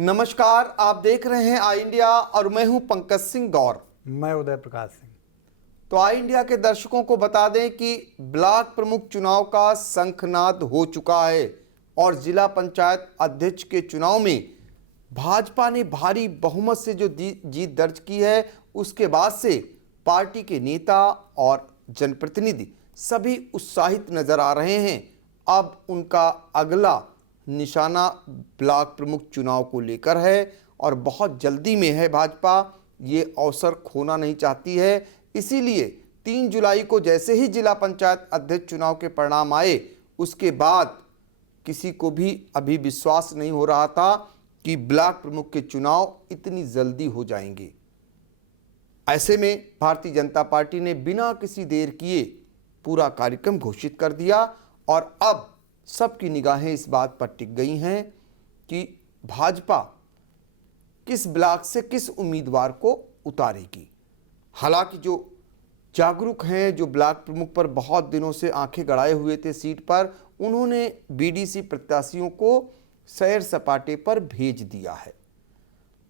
नमस्कार, आप देख रहे हैं आई इंडिया और मैं हूं पंकज सिंह गौर। मैं उदय प्रकाश सिंह। तो आई इंडिया के दर्शकों को बता दें कि ब्लॉक प्रमुख चुनाव का शंखनाद हो चुका है और जिला पंचायत अध्यक्ष के चुनाव में भाजपा ने भारी बहुमत से जो जीत दर्ज की है, उसके बाद से पार्टी के नेता और जनप्रतिनिधि सभी उत्साहित नजर आ रहे हैं। अब उनका अगला निशाना ब्लॉक प्रमुख चुनाव को लेकर है और बहुत जल्दी में है। भाजपा ये अवसर खोना नहीं चाहती है, इसीलिए 3 जुलाई को जैसे ही जिला पंचायत अध्यक्ष चुनाव के परिणाम आए, उसके बाद किसी को भी अभी विश्वास नहीं हो रहा था कि ब्लॉक प्रमुख के चुनाव इतनी जल्दी हो जाएंगे। ऐसे में भारतीय जनता पार्टी ने बिना किसी देर किए पूरा कार्यक्रम घोषित कर दिया और अब सबकी निगाहें इस बात पर टिक गई हैं कि भाजपा किस ब्लॉक से किस उम्मीदवार को उतारेगी। हालांकि जो जागरूक हैं, जो ब्लॉक प्रमुख पर बहुत दिनों से आंखें गड़ाए हुए थे सीट पर, उन्होंने बीडीसी प्रत्याशियों को सैर सपाटे पर भेज दिया है।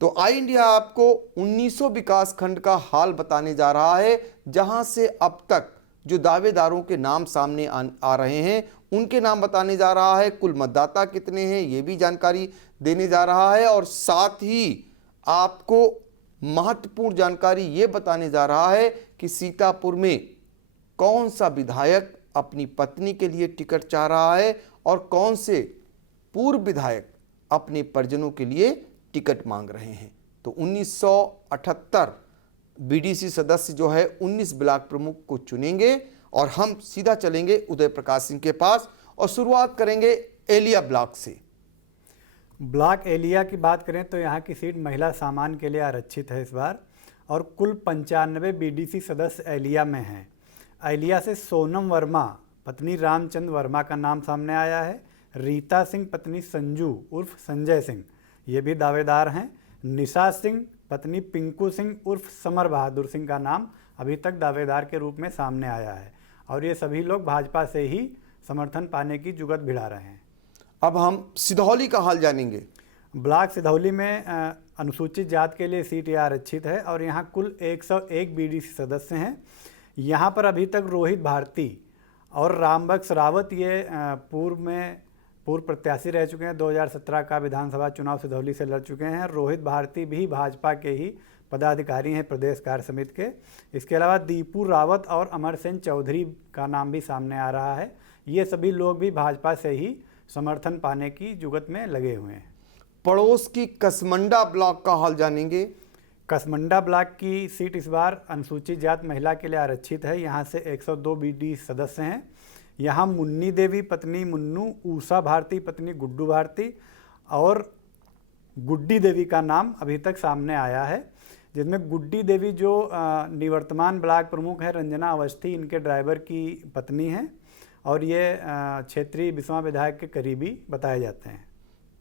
तो आई इंडिया आपको 1900 विकास खंड का हाल बताने जा रहा है, जहां से अब तक जो दावेदारों के नाम सामने आ रहे हैं उनके नाम बताने जा रहा है। कुल मतदाता कितने हैं ये भी जानकारी देने जा रहा है और साथ ही आपको महत्वपूर्ण जानकारी ये बताने जा रहा है कि सीतापुर में कौन सा विधायक अपनी पत्नी के लिए टिकट चाह रहा है और कौन से पूर्व विधायक अपने परिजनों के लिए टिकट मांग रहे हैं। तो 1978 बीडीसी सदस्य जो है 19 ब्लॉक प्रमुख को चुनेंगे और हम सीधा चलेंगे उदय प्रकाश सिंह के पास और शुरुआत करेंगे एलिया ब्लॉक से। ब्लॉक एलिया की बात करें तो यहाँ की सीट महिला सामान्य के लिए आरक्षित है इस बार और कुल 95 बीडीसी सदस्य एलिया में हैं। एलिया से सोनम वर्मा पत्नी रामचंद्र वर्मा का नाम सामने आया है। रीता सिंह पत्नी संजू उर्फ संजय सिंह ये भी दावेदार हैं। निशा सिंह पत्नी पिंकू सिंह उर्फ समर बहादुर सिंह का नाम अभी तक दावेदार के रूप में सामने आया है और ये सभी लोग भाजपा से ही समर्थन पाने की जुगत भिड़ा रहे हैं। अब हम सिधौली का हाल जानेंगे। ब्लॉक सिधौली में अनुसूचित जात के लिए सीट आरक्षित है और यहाँ कुल 101 बीडीसी सदस्य हैं। यहाँ पर अभी तक रोहित भारती और रामबक्स रावत ये पूर्व प्रत्याशी रह चुके हैं। 2017 का विधानसभा चुनाव सिधौली से लड़ चुके हैं। रोहित भारती भी भाजपा के ही पदाधिकारी हैं प्रदेश कार्य समिति के। इसके अलावा दीपू रावत और अमर सेन चौधरी का नाम भी सामने आ रहा है। ये सभी लोग भी भाजपा से ही समर्थन पाने की जुगत में लगे हुए हैं। पड़ोस की कसमंडा ब्लॉक का हाल जानेंगे। कसमंडा ब्लॉक की सीट इस बार अनुसूचित जात महिला के लिए आरक्षित है। यहाँ से 102 बीडी सदस्य हैं। यहाँ मुन्नी देवी पत्नी मुन्नू, ऊषा भारती पत्नी गुड्डू भारती और गुड्डी देवी का नाम अभी तक सामने आया है, जिसमें गुड्डी देवी जो निवर्तमान ब्लॉक प्रमुख है रंजना अवस्थी, इनके ड्राइवर की पत्नी हैं और ये क्षेत्रीय बिस्वा विधायक के करीबी बताए जाते हैं।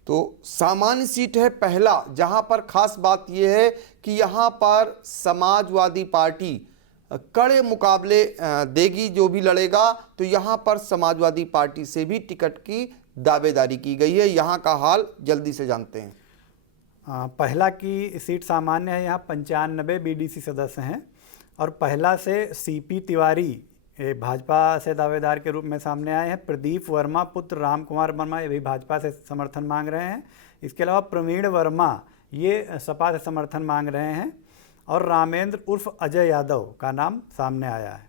तो सामान्य सीट है पहला, जहां पर खास बात यह है कि यहां पर समाजवादी पार्टी कड़े मुकाबले देगी। जो भी लड़ेगा तो यहां पर समाजवादी पार्टी से भी टिकट की दावेदारी की गई है। यहां का हाल जल्दी से जानते हैं। पहला की सीट सामान्य है। यहाँ 95 बीडीसी सदस्य हैं और पहला से सीपी तिवारी भाजपा से दावेदार के रूप में सामने आए हैं। प्रदीप वर्मा पुत्र राम कुमार वर्मा ये भी भाजपा से समर्थन मांग रहे हैं। इसके अलावा प्रवीण वर्मा ये सपा से समर्थन मांग रहे हैं और रामेंद्र उर्फ अजय यादव का नाम सामने आया है।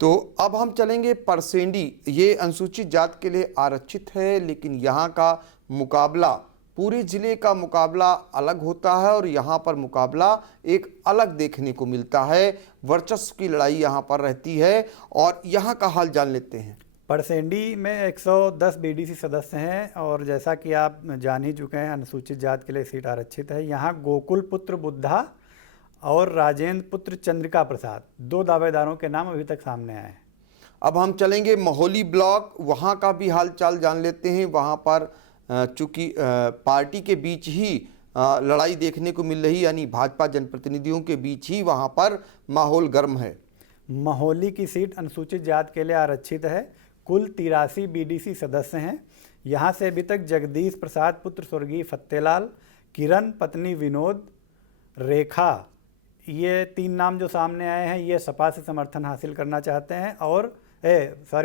तो अब हम चलेंगे परसेंडी। ये अनुसूचित जात के लिए आरक्षित है, लेकिन यहाँ का मुकाबला पूरे जिले का मुकाबला अलग होता है और यहाँ पर मुकाबला एक अलग देखने को मिलता है। वर्चस्व की लड़ाई यहाँ पर रहती है और यहाँ का हाल जान लेते हैं। परसेंडी में 110 बीडीसी सदस्य हैं और जैसा कि आप जान ही चुके हैं अनुसूचित जात के लिए सीट आरक्षित है। यहाँ गोकुल पुत्र बुद्धा और राजेंद्र पुत्र चंद्रिका प्रसाद 2 दावेदारों के नाम अभी तक सामने आए हैं। अब हम चलेंगे महोली ब्लॉक, वहाँ का भी हाल चाल जान लेते हैं। वहाँ पर चूँकि पार्टी के बीच ही लड़ाई देखने को मिल रही, यानी भाजपा जनप्रतिनिधियों के बीच ही वहाँ पर माहौल गर्म है। महोली की सीट अनुसूचित जात के लिए आरक्षित है। कुल 83 बीडीसी सदस्य हैं। यहाँ से अभी तक जगदीश प्रसाद पुत्र स्वर्गीय फत्तेलाल, किरण पत्नी विनोद, रेखा, ये 3 नाम जो सामने आए हैं ये सपा से समर्थन हासिल करना चाहते हैं और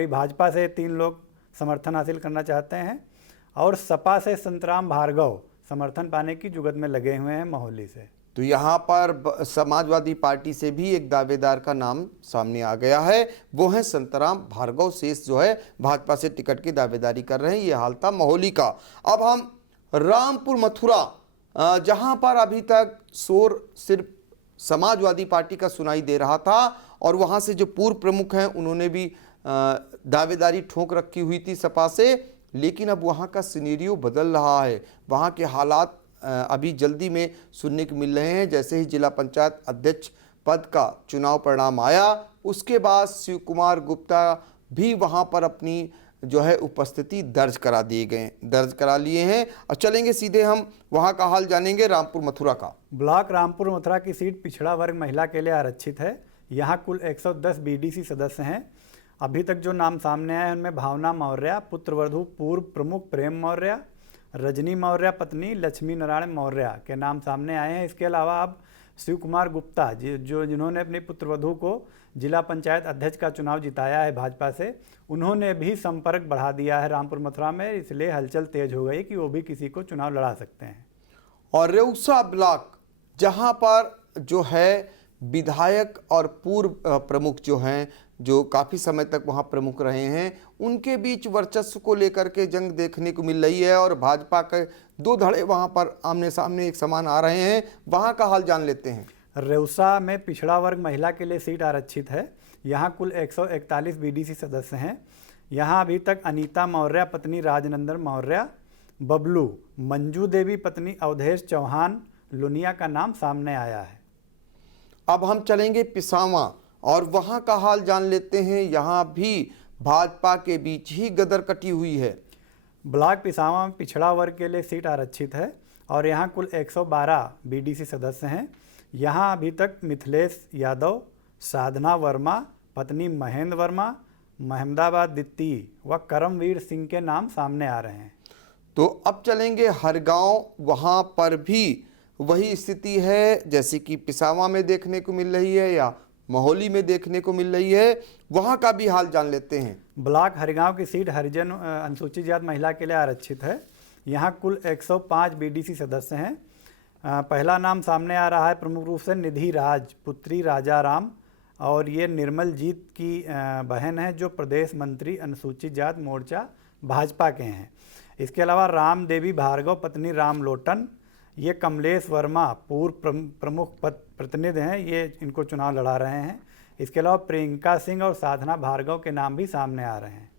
भाजपा से 3 लोग समर्थन हासिल करना चाहते हैं और सपा से संतराम भार्गव समर्थन पाने की जुगत में लगे हुए हैं महोली से। तो यहाँ पर समाजवादी पार्टी से भी एक दावेदार का नाम सामने आ गया है, वो है संतराम भार्गव। शेष जो है भाजपा से टिकट की दावेदारी कर रहे हैं। ये हाल था महोली का। अब हम रामपुर मथुरा, जहाँ पर अभी तक शोर सिर्फ समाजवादी पार्टी का सुनाई दे रहा था और वहाँ से जो पूर्व प्रमुख हैं उन्होंने भी दावेदारी ठोक रखी हुई थी सपा से, लेकिन अब वहाँ का सिनेरियो बदल रहा है। वहाँ के हालात अभी जल्दी में सुनने को मिल रहे हैं। जैसे ही जिला पंचायत अध्यक्ष पद का चुनाव परिणाम आया, उसके बाद शिव कुमार गुप्ता भी वहाँ पर अपनी जो है उपस्थिति दर्ज करा लिए हैं। और चलेंगे सीधे हम वहाँ का हाल जानेंगे रामपुर मथुरा का। ब्लॉक रामपुर मथुरा की सीट पिछड़ा वर्ग महिला के लिए आरक्षित है। यहाँ कुल 110 बीडीसी सदस्य हैं। अभी तक जो नाम सामने आए हैं उनमें भावना मौर्य पुत्रवधू पूर्व प्रमुख प्रेम मौर्य, रजनी मौर्य पत्नी लक्ष्मी नारायण मौर्य के नाम सामने आए हैं। इसके अलावा अब शिव कुमार गुप्ता जिन्होंने अपनी पुत्रवधू को जिला पंचायत अध्यक्ष का चुनाव जिताया है भाजपा से, उन्होंने भी संपर्क बढ़ा दिया है रामपुर मथुरा में। इसलिए हलचल तेज हो गई कि वो भी किसी को चुनाव लड़ा सकते हैं। और रेउसा ब्लॉक, जहां पर जो है विधायक और पूर्व प्रमुख जो हैं, जो काफ़ी समय तक वहां प्रमुख रहे हैं, उनके बीच वर्चस्व को लेकर के जंग देखने को मिल रही है और भाजपा के 2 धड़े वहां पर आमने सामने एक समान आ रहे हैं। वहां का हाल जान लेते हैं। रेउसा में पिछड़ा वर्ग महिला के लिए सीट आरक्षित है। यहाँ कुल 141 बीडीसी सदस्य हैं। यहाँ अभी तक अनीता मौर्य पत्नी राजनंदन मौर्य, बबलू, मंजू देवी पत्नी अवधेश चौहान लुनिया का नाम सामने आया है। अब हम चलेंगे पिसावा और वहां का हाल जान लेते हैं। यहाँ भी भाजपा के बीच ही गदर कटी हुई है। ब्लॉक पिसावा में पिछड़ा वर्ग के लिए सीट आरक्षित है और यहाँ कुल 112 बीडीसी सदस्य हैं। यहाँ अभी तक मिथिलेश यादव, साधना वर्मा पत्नी महेंद्र वर्मा, महमदाबाद दित्ती व करमवीर सिंह के नाम सामने आ रहे हैं। तो अब चलेंगे हरगांव। वहाँ पर भी वही स्थिति है जैसे कि पिसावा में देखने को मिल रही है या महोली में देखने को मिल रही है। वहाँ का भी हाल जान लेते हैं। ब्लॉक हरगांव की सीट हरिजन अनुसूचित जाति महिला के लिए आरक्षित है। यहाँ कुल 105 बीडीसी सदस्य हैं। पहला नाम सामने आ रहा है प्रमुख रूप से निधि राज पुत्री राजा राम, और ये निर्मल जीत की बहन है जो प्रदेश मंत्री अनुसूचित जाति मोर्चा भाजपा के हैं। इसके अलावा राम देवी भार्गव पत्नी राम लोटन, ये कमलेश वर्मा पूर्व प्रमुख प्रतिनिधि हैं, ये इनको चुनाव लड़ा रहे हैं। इसके अलावा प्रियंका सिंह और साधना भार्गव के नाम भी सामने आ रहे हैं।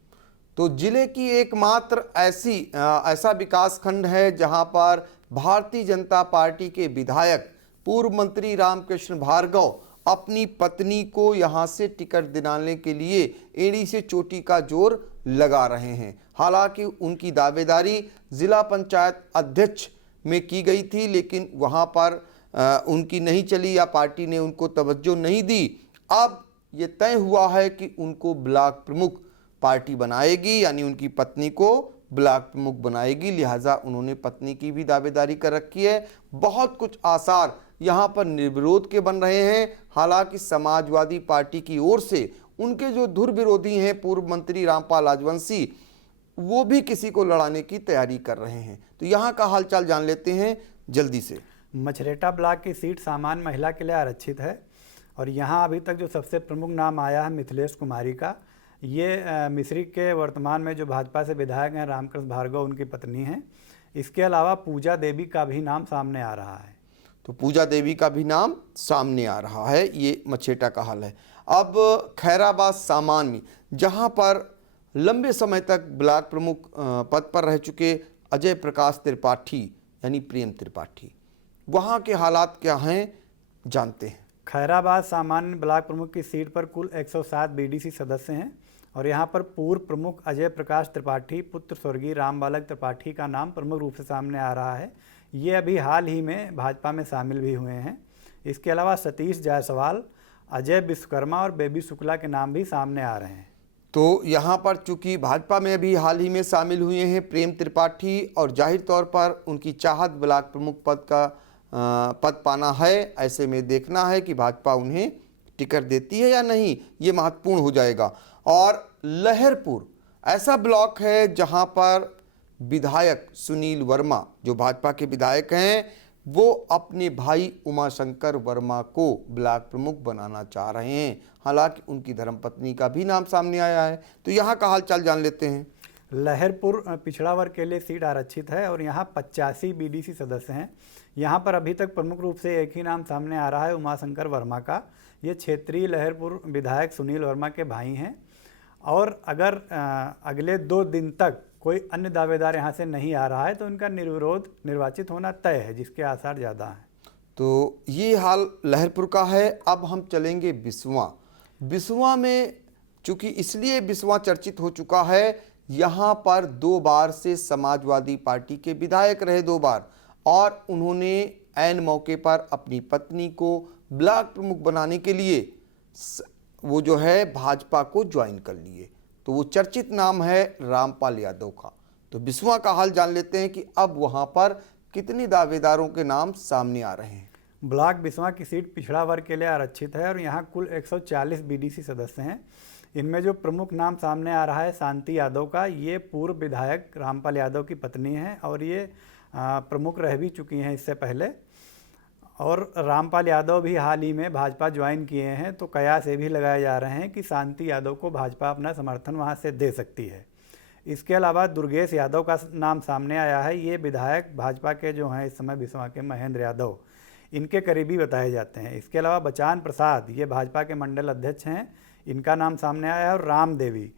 तो जिले की एकमात्र ऐसा विकास खंड है जहां पर भारतीय जनता पार्टी के विधायक पूर्व मंत्री रामकृष्ण भार्गव अपनी पत्नी को यहां से टिकट दिलाने के लिए एड़ी से चोटी का जोर लगा रहे हैं। हालांकि उनकी दावेदारी जिला पंचायत अध्यक्ष में की गई थी, लेकिन वहां पर उनकी नहीं चली या पार्टी ने उनको तवज्जो नहीं दी। अब ये तय हुआ है कि उनको ब्लॉक प्रमुख पार्टी बनाएगी, यानी उनकी पत्नी को ब्लॉक प्रमुख बनाएगी। लिहाजा उन्होंने पत्नी की भी दावेदारी कर रखी है। बहुत कुछ आसार यहाँ पर निर्विरोध के बन रहे हैं। हालांकि समाजवादी पार्टी की ओर से उनके जो धुर विरोधी हैं पूर्व मंत्री रामपाल राजवंशी, वो भी किसी को लड़ाने की तैयारी कर रहे हैं। तो यहाँ का हालचाल जान लेते हैं जल्दी से। मछरेटा ब्लॉक की सीट सामान्य महिला के लिए आरक्षित है और यहाँ अभी तक जो सबसे प्रमुख नाम आया है मिथिलेश कुमारी का। ये मिश्री के वर्तमान में जो भाजपा से विधायक हैं रामकृष्ण भार्गव, उनकी पत्नी हैं। इसके अलावा पूजा देवी का भी नाम सामने आ रहा है। तो पूजा देवी का भी नाम सामने आ रहा है। ये मछेटा का हाल है। अब खैराबाद सामान्य, जहाँ पर लंबे समय तक ब्लॉक प्रमुख पद पर रह चुके अजय प्रकाश त्रिपाठी यानी प्रेम त्रिपाठी, वहाँ के हालात क्या हैं जानते हैं। खैराबाद सामान्य ब्लॉक प्रमुख की सीट पर कुल 107 बीडीसी सदस्य हैं और यहाँ पर पूर्व प्रमुख अजय प्रकाश त्रिपाठी पुत्र स्वर्गीय राम बालक त्रिपाठी का नाम प्रमुख रूप से सामने आ रहा है। ये अभी हाल ही में भाजपा में शामिल भी हुए हैं। इसके अलावा सतीश जायसवाल, अजय विश्वकर्मा और बेबी शुक्ला के नाम भी सामने आ रहे हैं। तो यहाँ पर चूंकि भाजपा में अभी हाल ही में शामिल हुए हैं प्रेम त्रिपाठी और जाहिर तौर पर उनकी चाहत ब्लॉक प्रमुख पद पाना है। ऐसे में देखना है कि भाजपा उन्हें टिकट देती है या नहीं, ये महत्वपूर्ण हो जाएगा। और लहरपुर ऐसा ब्लॉक है जहां पर विधायक सुनील वर्मा जो भाजपा के विधायक हैं वो अपने भाई उमाशंकर वर्मा को ब्लॉक प्रमुख बनाना चाह रहे हैं। हालांकि उनकी धर्मपत्नी का भी नाम सामने आया है। तो यहाँ का हालचाल जान लेते हैं। लहरपुर पिछड़ा वर्ग के लिए सीट आरक्षित है और यहाँ 85 बीडीसी सदस्य हैं। यहाँ पर अभी तक प्रमुख रूप से एक ही नाम सामने आ रहा है, उमाशंकर वर्मा का। ये क्षेत्रीय लहरपुर विधायक सुनील वर्मा के भाई हैं और अगर अगले 2 दिन तक कोई अन्य दावेदार यहाँ से नहीं आ रहा है तो उनका निर्विरोध निर्वाचित होना तय है, जिसके आसार ज़्यादा हैं। तो ये हाल लहरपुर का है। अब हम चलेंगे बिस्वा। बिस्वा में चूंकि इसलिए बिस्वा चर्चित हो चुका है, यहाँ पर 2 बार से समाजवादी पार्टी के विधायक रहे 2 बार, और उन्होंने ऐन मौके पर अपनी पत्नी को ब्लॉक प्रमुख बनाने के लिए वो जो है भाजपा को ज्वाइन कर लिए। तो वो चर्चित नाम है रामपाल यादव का। तो बिस्वा का हाल जान लेते हैं कि अब वहाँ पर कितने दावेदारों के नाम सामने आ रहे हैं। ब्लॉक बिस्वा की सीट पिछड़ा वर्ग के लिए आरक्षित है और यहाँ कुल 140 बीडीसी सदस्य हैं। इनमें जो प्रमुख नाम सामने आ रहा है शांति यादव का, ये पूर्व विधायक रामपाल यादव की पत्नी हैं और ये प्रमुख रह भी चुकी हैं इससे पहले। और रामपाल यादव भी हाल ही में भाजपा ज्वाइन किए हैं, तो कयास ये भी लगाए जा रहे हैं कि शांति यादव को भाजपा अपना समर्थन वहां से दे सकती है। इसके अलावा दुर्गेश यादव का नाम सामने आया है। ये विधायक भाजपा के जो हैं इस समय बिस्वा के महेंद्र यादव, इनके करीबी बताए जाते हैं। इसके अलावा बचान प्रसाद, ये भाजपा के मंडल अध्यक्ष हैं, इनका नाम सामने आया है। और राम देवी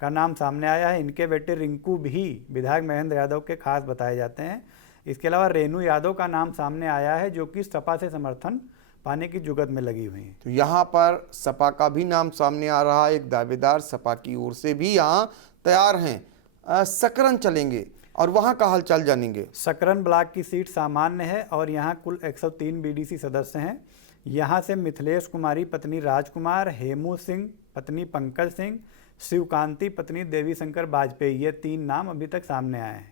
का नाम सामने आया है। इनके बेटे रिंकू भी विधायक महेंद्र यादव के खास बताए जाते हैं। इसके अलावा रेणु यादव का नाम सामने आया है, जो कि सपा से समर्थन पाने की जुगत में लगी हुई है। तो यहाँ पर सपा का भी नाम सामने आ रहा है। एक दावेदार सपा की ओर से भी यहाँ तैयार हैं। सकरन चलेंगे और वहाँ का हालचाल जानेंगे। सकरन ब्लॉक की सीट सामान्य है और यहाँ कुल 103 बीडीसी सदस्य हैं। यहाँ से मिथिलेश कुमारी पत्नी राजकुमार, हेमू सिंह पत्नी पंकज सिंह, शिवकांति पत्नी देवी शंकर वाजपेयी, ये 3 नाम अभी तक सामने आए हैं।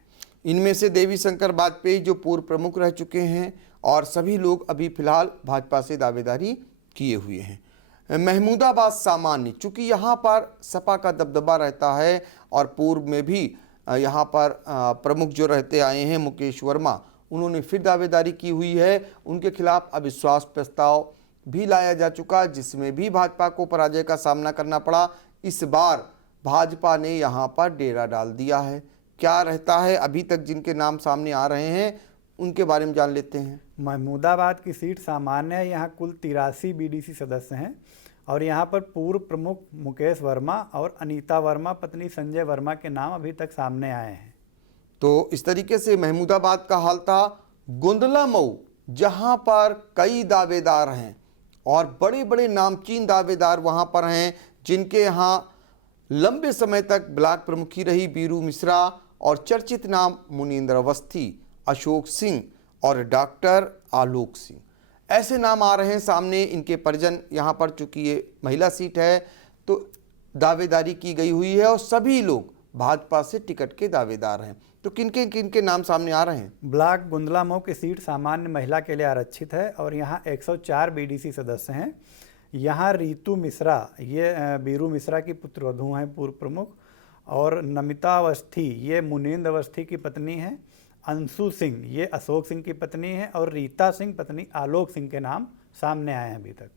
इनमें से देवी शंकर वाजपेयी जो पूर्व प्रमुख रह चुके हैं और सभी लोग अभी फिलहाल भाजपा से दावेदारी किए हुए हैं। महमूदाबाद सामान्य, चूंकि यहाँ पर सपा का दबदबा रहता है और पूर्व में भी यहाँ पर प्रमुख जो रहते आए हैं मुकेश वर्मा, उन्होंने फिर दावेदारी की हुई है। उनके खिलाफ अविश्वास प्रस्ताव भी लाया जा चुका, जिसमें भी भाजपा को पराजय का सामना करना पड़ा। इस बार भाजपा ने यहाँ पर डेरा डाल दिया है। क्या रहता है अभी तक जिनके नाम सामने आ रहे हैं, उनके बारे में जान लेते हैं। महमूदाबाद की सीट सामान्य है। यहाँ कुल 83 बीडीसी सदस्य हैं और यहाँ पर पूर्व प्रमुख मुकेश वर्मा और अनीता वर्मा पत्नी संजय वर्मा के नाम अभी तक सामने आए हैं। तो इस तरीके से महमूदाबाद का हाल था। गोंदला मऊ, जहाँ पर कई दावेदार हैं और बड़े बड़े नामचीन दावेदार वहाँ पर हैं, जिनके यहाँ लंबे समय तक ब्लॉक प्रमुखी रही बीरू मिश्रा और चर्चित नाम मुनींद्र अवस्थी, अशोक सिंह और डॉक्टर आलोक सिंह, ऐसे नाम आ रहे हैं सामने। इनके परिजन यहाँ पर, चूंकि ये महिला सीट है तो दावेदारी की गई हुई है और सभी लोग भाजपा से टिकट के दावेदार हैं। तो किनके नाम सामने आ रहे हैं। ब्लॉक गोंदला मऊ की सीट सामान्य महिला के लिए आरक्षित है और यहाँ 104 बीडीसी सदस्य हैं। यहाँ रीतू मिश्रा, ये बीरू मिश्रा की पुत्रवधू हैं पूर्व प्रमुख, और नमिता अवस्थी, ये मुनींद्र अवस्थी की पत्नी हैं। अंशु सिंह, ये अशोक सिंह की पत्नी हैं और रीता सिंह पत्नी आलोक सिंह के नाम सामने आए हैं अभी तक।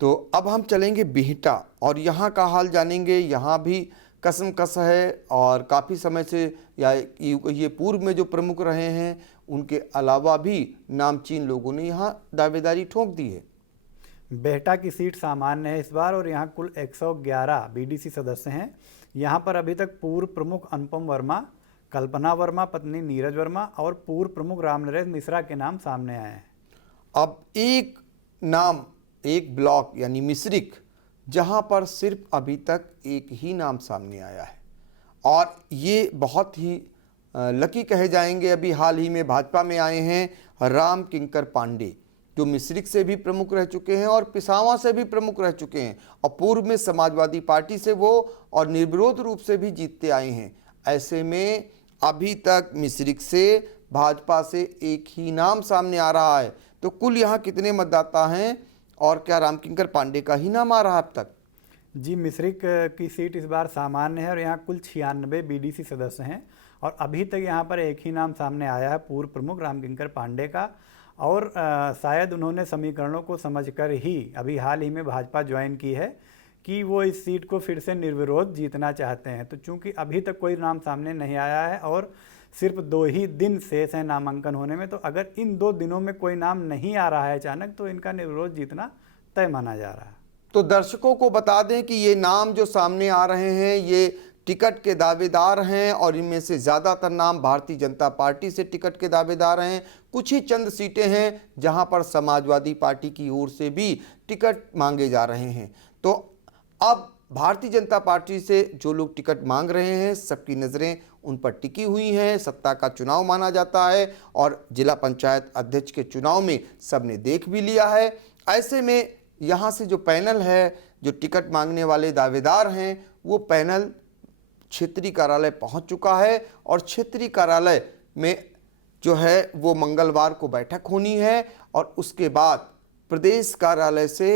तो अब हम चलेंगे बिहटा और यहाँ का हाल जानेंगे। यहाँ भी कसमकस है और काफ़ी समय से या ये पूर्व में जो प्रमुख रहे हैं उनके अलावा भी नामचीन लोगों ने यहाँ दावेदारी ठोक दी है। बेहटा की सीट सामान्य है इस बार और यहाँ कुल 111 बीडीसी सदस्य हैं। यहाँ पर अभी तक पूर्व प्रमुख अनुपम वर्मा, कल्पना वर्मा पत्नी नीरज वर्मा और पूर्व प्रमुख रामनरेश मिश्रा के नाम सामने आए हैं। अब एक नाम, एक ब्लॉक यानी मिश्रिक, जहाँ पर सिर्फ अभी तक एक ही नाम सामने आया है और ये बहुत ही लकी कहे जाएंगे। अभी हाल ही में भाजपा में आए हैं राम किंकर पांडे जो मिश्रिख से भी प्रमुख रह चुके हैं और पिसावा से भी प्रमुख रह चुके हैं और पूर्व में समाजवादी पार्टी से वो और निर्विरोध रूप से भी जीतते आए हैं। ऐसे में अभी तक मिश्रिख से भाजपा से एक ही नाम सामने आ रहा है। तो कुल यहाँ कितने मतदाता हैं और क्या रामकिंकर पांडे का ही नाम आ रहा है अब तक? जी, मिश्रिख की सीट इस बार सामान्य है और यहाँ कुल 96 बीडीसी सदस्य हैं और अभी तक यहाँ पर एक ही नाम सामने आया है, पूर्व प्रमुख रामकिंकर पांडे का। और शायद उन्होंने समीकरणों को समझकर ही अभी हाल ही में भाजपा ज्वाइन की है कि वो इस सीट को फिर से निर्विरोध जीतना चाहते हैं। तो चूंकि अभी तक कोई नाम सामने नहीं आया है और सिर्फ 2 ही दिन शेष है नामांकन होने में, तो अगर इन 2 दिनों में कोई नाम नहीं आ रहा है अचानक, तो इनका निर्विरोध जीतना तय माना जा रहा है। तो दर्शकों को बता दें कि ये नाम जो सामने आ रहे हैं ये टिकट के दावेदार हैं और इनमें से ज़्यादातर नाम भारतीय जनता पार्टी से टिकट के दावेदार हैं। कुछ ही चंद सीटें हैं जहां पर समाजवादी पार्टी की ओर से भी टिकट मांगे जा रहे हैं। तो अब भारतीय जनता पार्टी से जो लोग टिकट मांग रहे हैं सबकी नज़रें उन पर टिकी हुई हैं। सत्ता का चुनाव माना जाता है और जिला पंचायत अध्यक्ष के चुनाव में सबने देख भी लिया है। ऐसे में यहाँ से जो पैनल है, जो टिकट मांगने वाले दावेदार हैं, वो पैनल क्षेत्रीय कार्यालय पहुँच चुका है और क्षेत्रीय कार्यालय में जो है वो मंगलवार को बैठक होनी है और उसके बाद प्रदेश कार्यालय से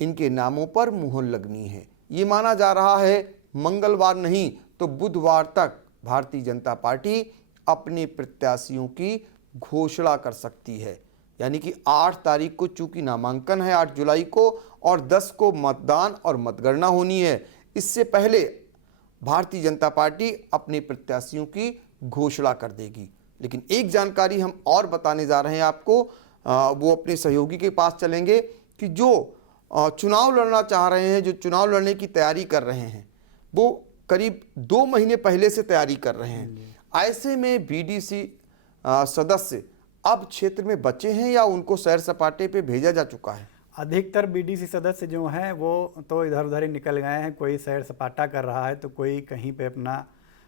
इनके नामों पर मुहर लगनी है। ये माना जा रहा है मंगलवार नहीं तो बुधवार तक भारतीय जनता पार्टी अपने प्रत्याशियों की घोषणा कर सकती है। यानी कि 8 तारीख को चूंकि नामांकन है 8 जुलाई को और 10 को मतदान और मतगणना होनी है, इससे पहले भारतीय जनता पार्टी अपने प्रत्याशियों की घोषणा कर देगी। लेकिन एक जानकारी हम और बताने जा रहे हैं आपको, वो अपने सहयोगी के पास चलेंगे कि जो चुनाव लड़ना चाह रहे हैं, जो चुनाव लड़ने की तैयारी कर रहे हैं, वो करीब 2 महीने पहले से तैयारी कर रहे हैं। ऐसे में बीडीसी सदस्य अब क्षेत्र में बचे हैं या उनको सैर सपाटे पे भेजा जा चुका है? अधिकतर बीडीसी सदस्य जो हैं वो तो इधर उधर ही निकल गए हैं। कोई सैर सपाटा कर रहा है तो कोई कहीं पे अपना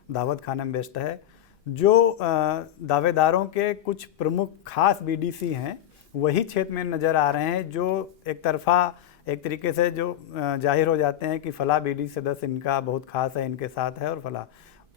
दावत खाने में व्यस्त है। जो दावेदारों के कुछ प्रमुख खास बीडीसी हैं वही क्षेत्र में नज़र आ रहे हैं, जो एक तरफा एक तरीके से जो जाहिर हो जाते हैं कि फला बीडीसी सदस्य इनका बहुत खास है, इनके साथ है और फला।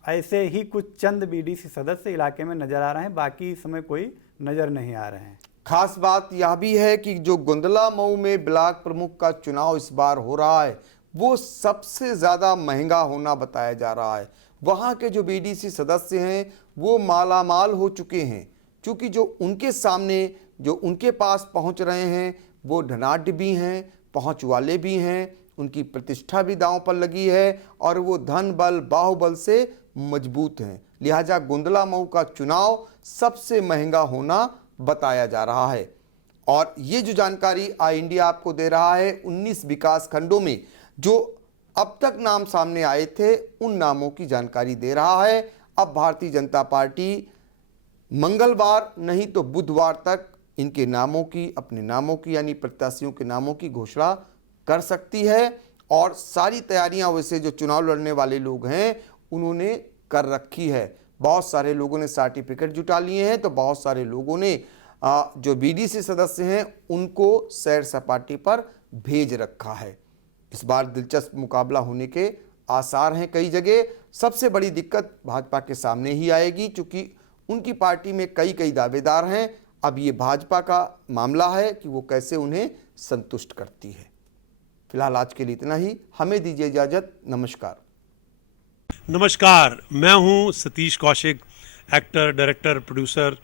ऐसे ही कुछ चंद बीडीसी सदस्य इलाके में नज़र आ रहे हैं, बाकी इस समय कोई नज़र नहीं आ रहे हैं। खास बात यह भी है कि जो गोंदला मऊ में ब्लॉक प्रमुख का चुनाव इस बार हो रहा है वो सबसे ज़्यादा महंगा होना बताया जा रहा है। वहाँ के जो बीडीसी सदस्य हैं वो मालामाल हो चुके हैं, क्योंकि जो उनके सामने जो उनके पास पहुँच रहे हैं वो धनाढ्य भी हैं, पहुँच वाले भी हैं, उनकी प्रतिष्ठा भी दांव पर लगी है और वो धन बल बाहुबल से मजबूत हैं। लिहाजा गोंदला मऊ का चुनाव सबसे महंगा होना बताया जा रहा है। और ये जो जानकारी आई इंडिया आपको दे रहा है 19 विकास खंडों में जो अब तक नाम सामने आए थे उन नामों की जानकारी दे रहा है। अब भारतीय जनता पार्टी मंगलवार नहीं तो बुधवार तक इनके नामों की, अपने नामों की यानी प्रत्याशियों के नामों की घोषणा कर सकती है। और सारी तैयारियां वैसे जो चुनाव लड़ने वाले लोग हैं उन्होंने कर रखी है। बहुत सारे लोगों ने सर्टिफिकेट जुटा लिए हैं, तो बहुत सारे लोगों ने जो बीडीसी सदस्य हैं उनको सैर सपाटे पर भेज रखा है। इस बार दिलचस्प मुकाबला होने के आसार हैं कई जगह। सबसे बड़ी दिक्कत भाजपा के सामने ही आएगी, क्योंकि उनकी पार्टी में कई दावेदार हैं। अब ये भाजपा का मामला है कि वो कैसे उन्हें संतुष्ट करती है। फिलहाल आज के लिए इतना ही, हमें दीजिए इजाजत। नमस्कार। नमस्कार, मैं हूं Satish Kaushik, actor, director, producer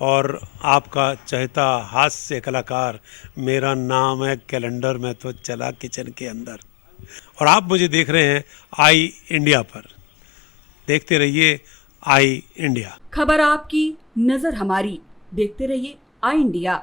और आपका चहेता हास्य कलाकार। मेरा नाम है कैलेंडर, मैं तो चला किचन के अंदर। और आप मुझे देख रहे हैं आई इंडिया पर। देखते रहिए आई इंडिया। खबर आपकी, नजर हमारी। देखते रहिए आई इंडिया।